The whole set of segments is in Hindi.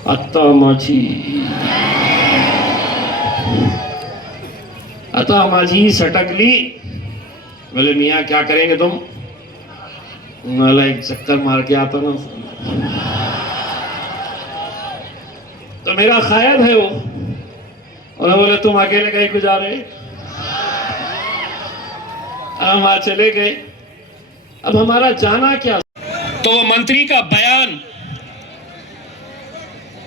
आता माझी आता माझी सटकली। बोले मियाँ क्या करेंगे तुम? बोला एक चक्कर मार के आता ना। तो मेरा ख्याल है वो, और बोले तुम अकेले कहीं को जा रहे? हम वहां चले गए। अब हमारा जाना क्या? तो वो मंत्री का बयान,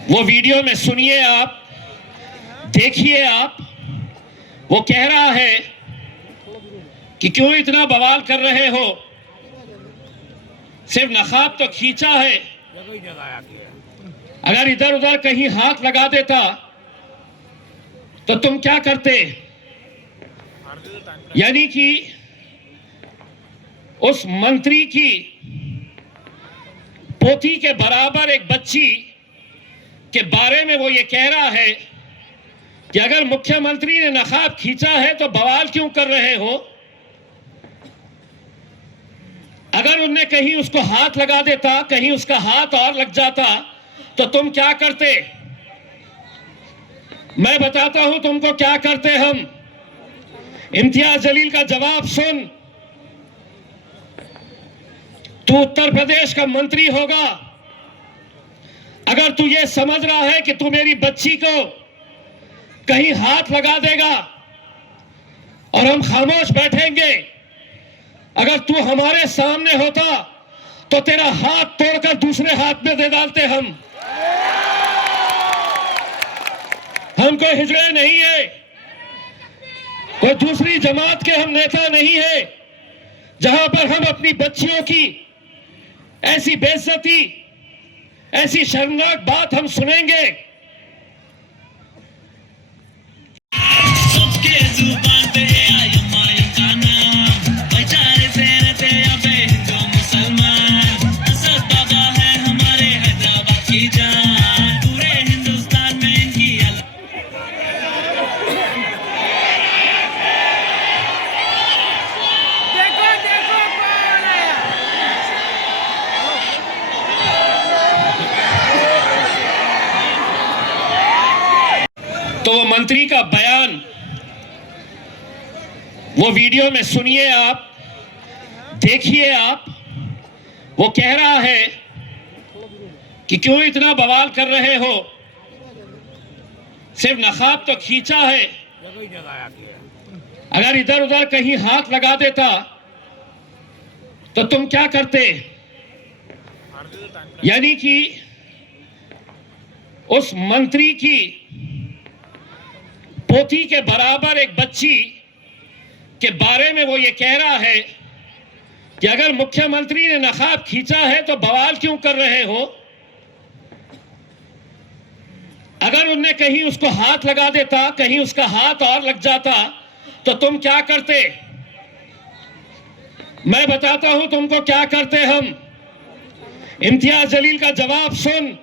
वो वीडियो में सुनिए आप, देखिए आप। वो कह रहा है कि क्यों इतना बवाल कर रहे हो, सिर्फ नकाब तो खींचा है, अगर इधर उधर कहीं हाथ लगा देता तो तुम क्या करते? यानी कि उस मंत्री की पोती के बराबर एक बच्ची के बारे में वो ये कह रहा है कि अगर मुख्यमंत्री ने नकाब खींचा है तो बवाल क्यों कर रहे हो? अगर उनने कहीं उसको हाथ लगा देता, कहीं उसका हाथ और लग जाता तो तुम क्या करते? मैं बताता हूं तुमको क्या करते हम। इम्तियाज जलील का जवाब सुन। तू उत्तर प्रदेश का मंत्री होगा, अगर तू ये समझ रहा है कि तू मेरी बच्ची को कहीं हाथ लगा देगा और हम खामोश बैठेंगे, अगर तू हमारे सामने होता तो तेरा हाथ तोड़कर दूसरे हाथ में दे डालते हम। कोई हिजड़े नहीं है, कोई दूसरी जमात के हम नेता नहीं है, जहां पर हम अपनी बच्चियों की ऐसी बेइज्जती, ऐसी शर्मनाक बात हम सुनेंगे। तो वो मंत्री का बयान, वो वीडियो में सुनिए आप, देखिए आप। वो कह रहा है कि क्यों इतना बवाल कर रहे हो, सिर्फ नकाब तो खींचा है, अगर इधर उधर कहीं हाथ लगा देता तो तुम क्या करते? यानी कि उस मंत्री की पोती के बराबर एक बच्ची के बारे में वो ये कह रहा है कि अगर मुख्यमंत्री ने नकाब खींचा है तो बवाल क्यों कर रहे हो? अगर उनने कहीं उसको हाथ लगा देता, कहीं उसका हाथ और लग जाता तो तुम क्या करते? मैं बताता हूं तुमको क्या करते हम। इम्तियाज जलील का जवाब सुन।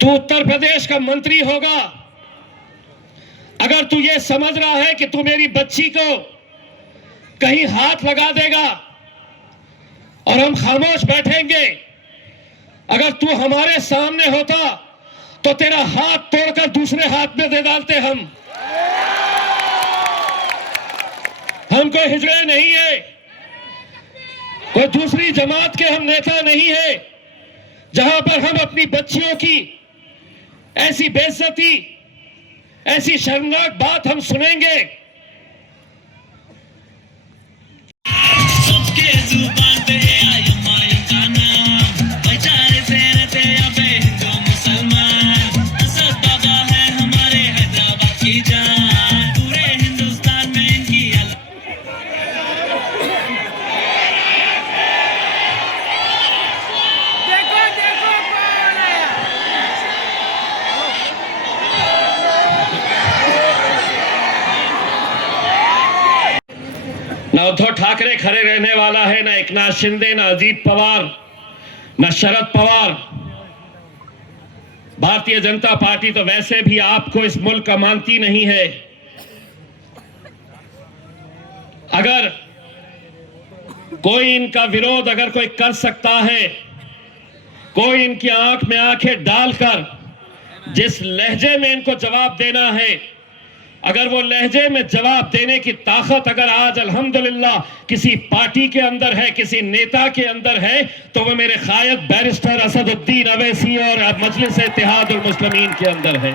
तू उत्तर प्रदेश का मंत्री होगा, अगर तू ये समझ रहा है कि तू मेरी बच्ची को कहीं हाथ लगा देगा और हम खामोश बैठेंगे, अगर तू हमारे सामने होता तो तेरा हाथ तोड़कर दूसरे हाथ में दे डालते हम। कोई हिजड़े नहीं है, कोई दूसरी जमात के हम नेता नहीं है, जहां पर हम अपनी बच्चियों की ऐसी बेइज्जती, ऐसी शर्मनाक बात हम सुनेंगे। न उद्धव ठाकरे खड़े रहने वाला है, न एकनाथ शिंदे, न अजीत पवार, न शरद पवार। भारतीय जनता पार्टी तो वैसे भी आपको इस मुल्क का मानती नहीं है। अगर कोई इनका विरोध अगर कोई कर सकता है कोई इनकी आंख में आंखें डालकर जिस लहजे में इनको जवाब देना है, अगर वो लहजे में जवाब देने की ताकत अगर आज अल्हम्दुलिल्लाह किसी पार्टी के अंदर है, किसी नेता के अंदर है, तो वो मेरे कायद बैरिस्टर असदुद्दीन अवैसी और मजलिस इत्तेहादुल मुस्लिमीन के अंदर है।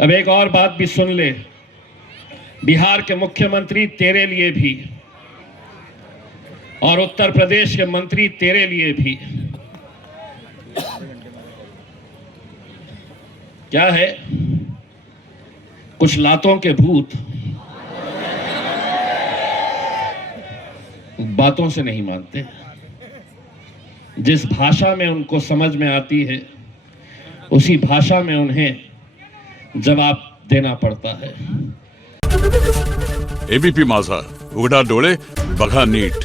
अब एक और बात भी सुन ले, बिहार के मुख्यमंत्री तेरे लिए भी और उत्तर प्रदेश के मंत्री तेरे लिए भी क्या है, कुछ लातों के भूत बातों से नहीं मानते। जिस भाषा में उनको समझ में आती है उसी भाषा में उन्हें जवाब देना पड़ता है। एबीपी माझा, उघडा डोळे बघा नीट।